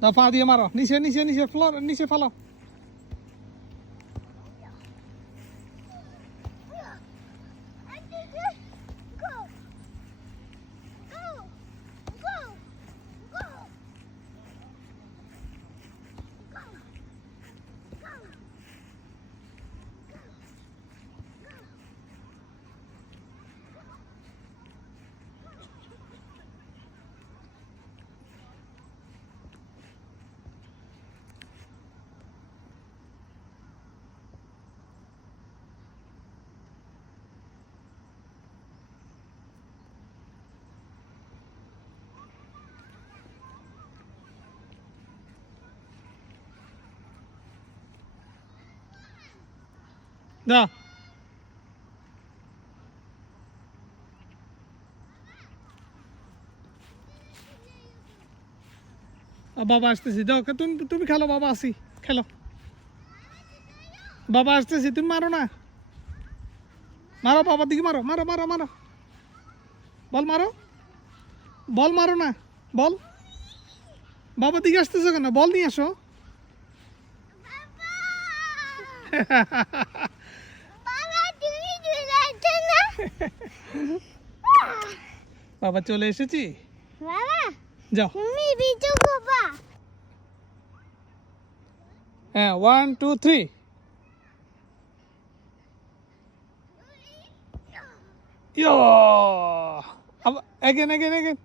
দাও, পা দিয়ে মারো, নিচে নিচে নিচে ফ্লোর নিচে ফালাও। দাও, বাবা আসতেছি, দাও, তুমি তুমি খেলো, বাবা আসি, খেলো, বাবা আসতেছি, তুমি মারো না, মারো, বাবার দিকে মারো, মারো মারো মারো, বল মারো, বল মারো না, বল, বাবার দিকে আসতেছো কেন, বল নিয়ে আসো। বাবা চলে এসেছি, যাও, হ্যাঁ 1 2 3 ইয়ো, again again again,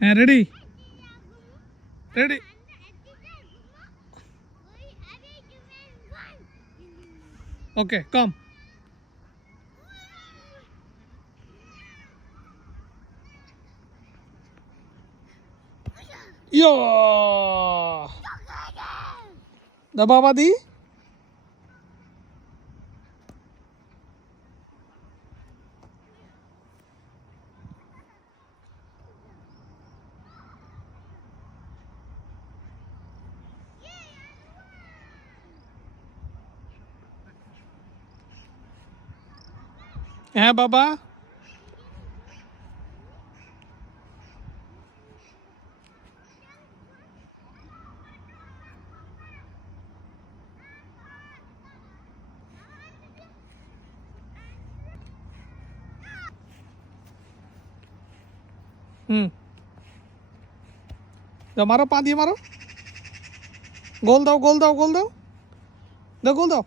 হ্যাঁ রেডি রেডি, ওকে কম, ইয়ো, দা বাবা দি, হ্যাঁ বাবা, দাও, মারো, পা দিয়ে মারো, গোল দাও গোল দাও গোল দাও, দাও গোল দাও,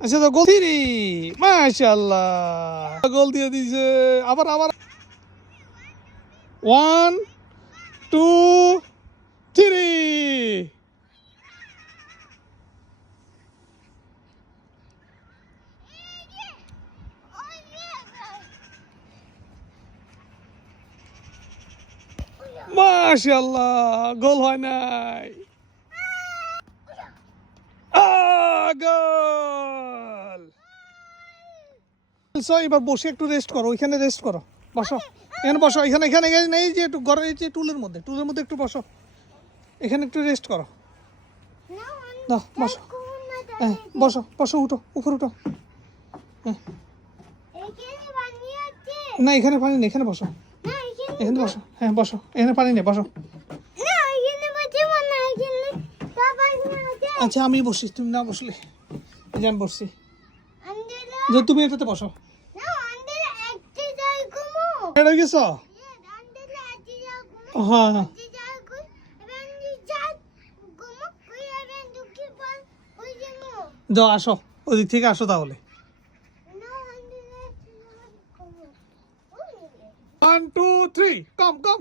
আচ্ছা তো গোল, থ্রি, মাশাআল্লাহ, গোল দিয়ে দিয়েছে, আবার আবার, 1 2 3, মাশাআল্লাহ, গোল হয় নাই, গোল। এবার বসে একটু রেস্ট করো, ওইখানে রেস্ট করো, বসো, এখানে বসো, এখানে এখানে এই যে একটু ঘরে, এই যে টুলের মধ্যে একটু বসো, এখানে একটু রেস্ট করো, দাও বসো, হ্যাঁ বসো বসো, উঠো উপরে উঠো, হ্যাঁ না এখানে পানি নেই, এখানে বসো, এখানে বসো, হ্যাঁ বসো, এখানে পানি নেই, বসো, আচ্ছা আমি বসি, তুমি না বসলে, আমি বসছি, যে তুমি এটাতে বসো, বেড়ে গেছো, হ্যাঁ হ্যাঁ, যাও আসো, ওদিক থেকে আসো তাহলে, 1 2 3, কম কম,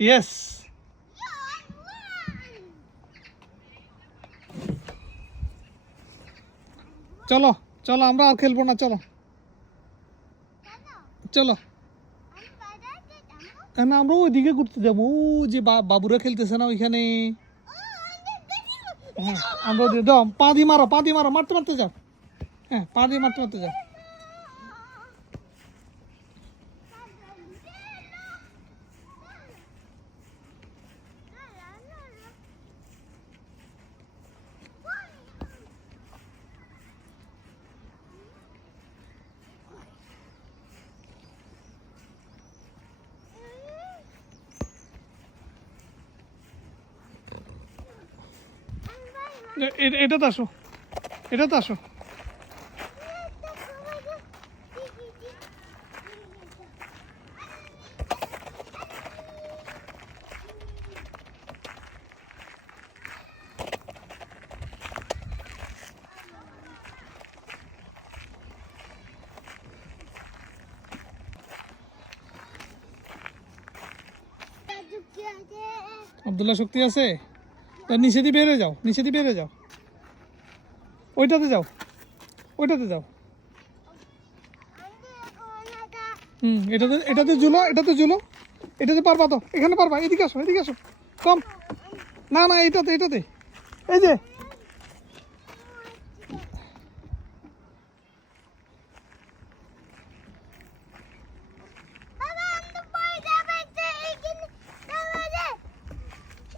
ইয়েস, চলো চলো আমরা আর খেলবো না, চলো চলো। না আমরা ওইদিকে ঘুরতে যাবো, ও যে বাবুরা খেলতেছে না ওইখানে। হ্যাঁ আমরা দাও, পা দিয়ে মারো, পা দিয়ে মারো, মারতে মারতে যাও। হ্যাঁ পা দিয়ে মারতে মারতে যাও। এটাতে আসো, এটাতে আসো। আব্দুল্লাহ শক্তি আছে, নিচে দিয়ে বেড়ে যাও, নিচে দিয়ে বেড়ে যাও, ওইটাতে যাও, ওইটাতে যাও। এটাতে এটাতে ঝুলো, এটাতে ঝুলো, এটাতে পারবা তো, এখানে পারবা, এদিকে আসো, এদিকে আসো, কম। না না এটাতে, এটাতে, এই যে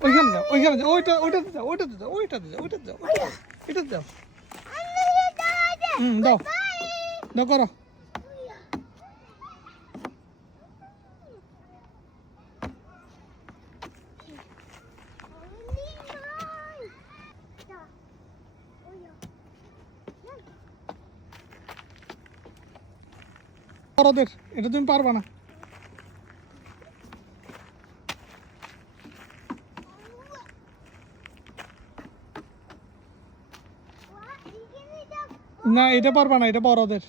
ওইখানে যাও, ওইখানে যাও, ওইটাতে যাও, ওইটাতে যাও, ওইটাতে যাও, ওইটাতে যাও, এটাতে যাও। দাও দাও, করো। ওদের এটা তুমি পারবা না। না এটা পারবা না, এটা বড়দের।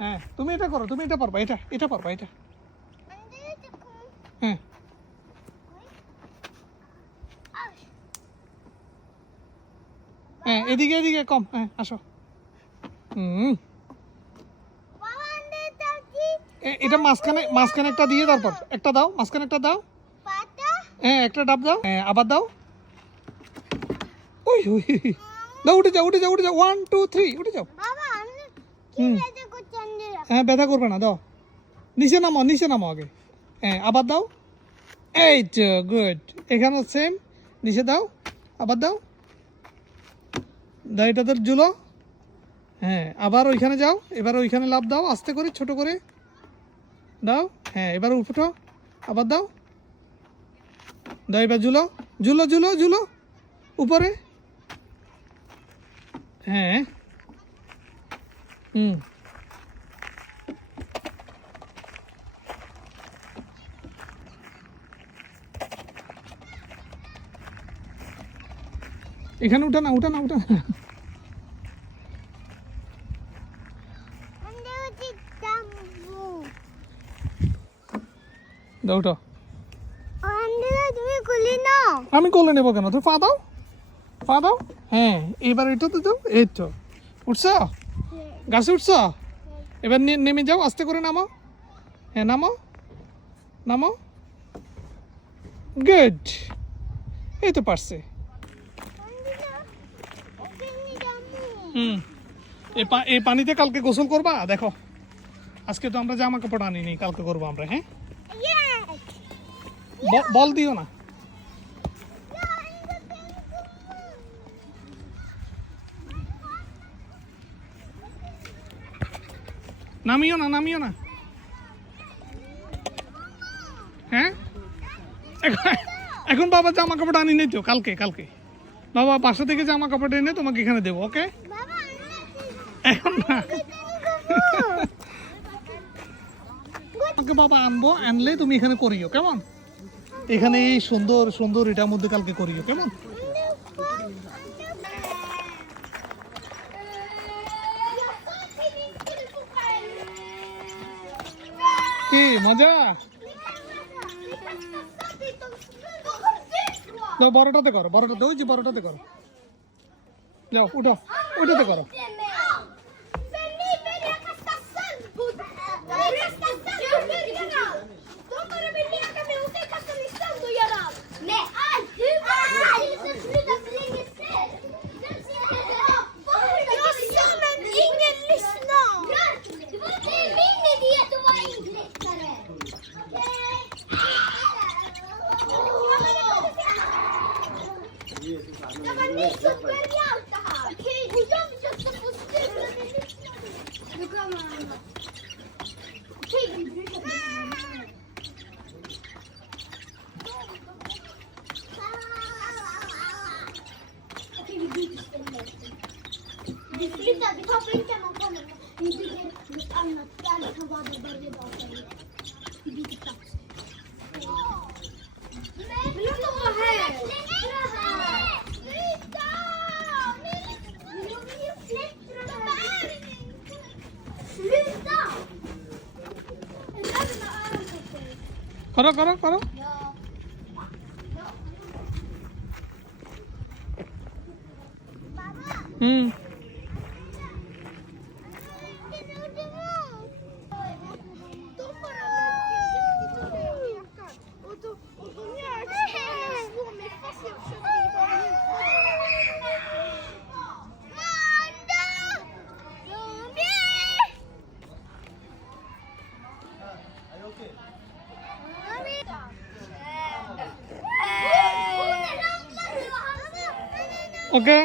হ্যাঁ তুমি এটা করো, তুমি এটা পারবা, এটা এটা পারবা, এটা। হ্যাঁ হ্যাঁ এদিকে, এদিকে কম, হ্যাঁ আসো। এটা মাঝখানে, মাঝখানে একটা দিয়ে তারপর একটা দাও, মাঝখানে একটা দাও। হ্যাঁ একটা ডাব দাও, হ্যাঁ আবার দাও। ওই ওই দাও, উঠে যাও, উঠে যাও, উঠে যাও, 1 2 3 উঠে যাও। হ্যাঁ ব্যথা করবে না, দাও। নিচে নামো, নিচে নামো আগে। হ্যাঁ আবার দাও, এই তো গুড। এখানে সেম, নিচে দাও, আবার দাও, দাও এটাতে ঝুলো। হ্যাঁ আবার ওইখানে যাও, এবার ওইখানে লাফ দাও, আস্তে করে ছোট করে দাও। হ্যাঁ এবার উঠো, আবার দাও, দাও এবার ঝুলো, ঝুলো ঝুলো ঝুলো উপরে। হ্যাঁ এখানে উঠা না, উঠা না, উঠা না। দাও উঠো। আমি কোলে নেবো কেন, তুমি পা দাও, পা দাও। হ্যাঁ এবার এটাতে যাও, এই তো উঠছ, গাছে উঠছ। এবার নেমে যাও, আস্তে করে নামো। হ্যাঁ নামো, নামো, গুড। এই তো পারছে। এই পানিতে কালকে গোসল করবা, দেখো। আজকে তো আমরা জামা কাপড় আনিনি, কালকে করবো আমরা। হ্যাঁ বল দিও না। নামিও না, নামিও না। হ্যাঁ এখন বাবা জামা কাপড় আনি নেই তো, কালকে, কালকে বাবা বাসা থেকে জামা কাপড় এনে তোমাকে এখানে দেবো, ওকে? এখন না, বাবা আনবো, আনলে তুমি এখানে করিও, কেমন? এখানে এই সুন্দর সুন্দর এটার মধ্যে কালকে করিও, কেমন? কি মজা! যাও বড়টাতে করো, বড়টাতে, ওই যে বড়টাতে করো। যাও উঠো, ওইটাতে করো। করো করো করো। হুম ওকে।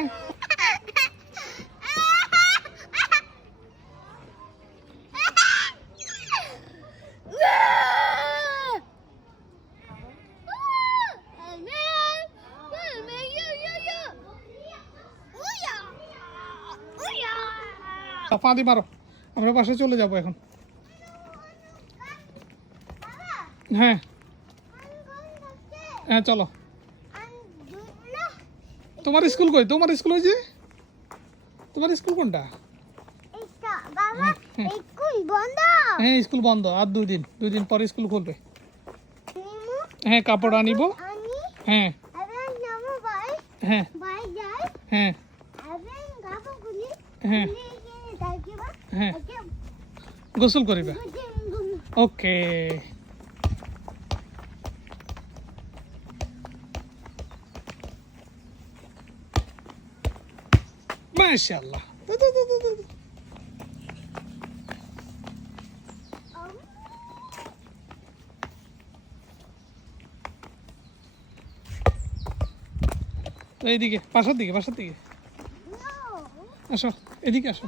ফাঁদি মারো, আমরা বাসায় চলে যাবো এখন। হ্যাঁ হ্যাঁ চলো। তোমার স্কুল কই? তোমার স্কুল ওই যে, তোমার স্কুল কোনটা? হ্যাঁ স্কুল বন্ধ আর 2 দিন, 2 দিন পরে স্কুল খুলবে। হ্যাঁ কাপড় আনিব। হ্যাঁ হ্যাঁ হ্যাঁ হ্যাঁ হ্যাঁ গোসল করিবা। ওকে মাশাআল্লাহ। এইদিকে, বাসার দিকে, বাসার দিকে আসো, এদিকে আসো,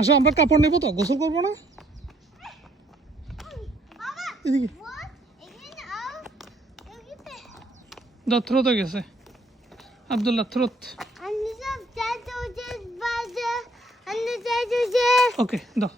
আসো আমরা কাপড় নেবো তো, গোসল করবো না? এদিকে দাও, থ্রোতে গেছে আব্দুল্লাহ, থ্রোত। ওকে দাও।